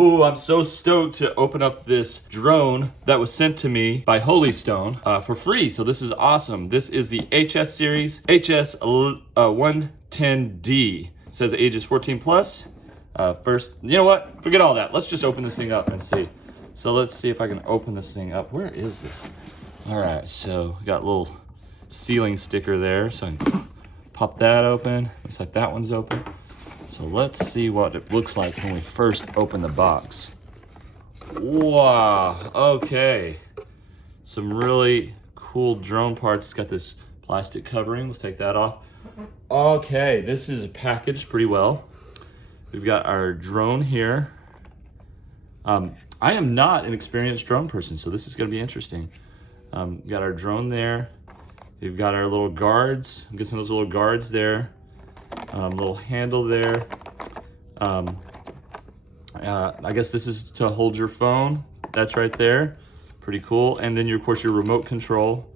Ooh, I'm so stoked to open up this drone that was sent to me by Holy Stone for free. So this is awesome. This is the HS series, HS110D. It says ages 14 plus. First, you know what? Forget all that. Let's just open this thing up and see. So let's see if I can open this thing up. Where is this? All right, so we got a little sealing sticker there. So I can pop that open. Looks like that one's open. So let's see what it looks like when we first open the box. Wow, okay. Some really cool drone parts. It's got this plastic covering. Let's take that off. Okay, this is packaged pretty well. We've got our drone here. I am not an experienced drone person, so this is gonna be interesting. Got our drone there. We've got our little guards. I'm guessing those little guards there. Little handle there. I guess this is to hold your phone. That's right there. Pretty cool. And then, of course, your remote control.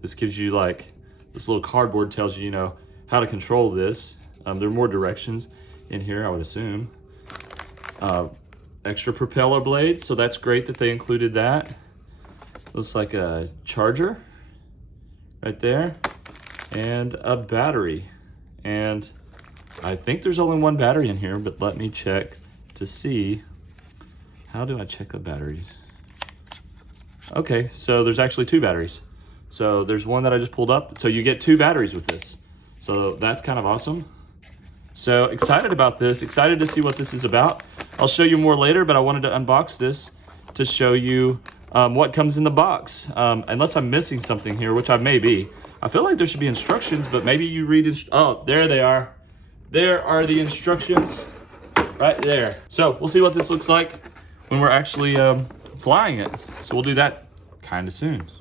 This gives you like, this little cardboard tells you, how to control this. There are more directions in here, I would assume. Extra propeller blades, so that's great that they included that. Looks like a charger right there. And a battery. And I think there's only one battery in here, but let me check to see. How do I check the batteries? Okay, so there's actually two batteries. So there's one that I just pulled up. So you get two batteries with this. So that's kind of awesome. So excited about this, excited to see what this is about. I'll show you more later, but I wanted to unbox this to show you what comes in the box. Unless I'm missing something here, which I may be. I feel like there should be instructions, but maybe you read, oh, there they are. There are the instructions right there. So we'll see what this looks like when we're actually flying it. So we'll do that kind of soon.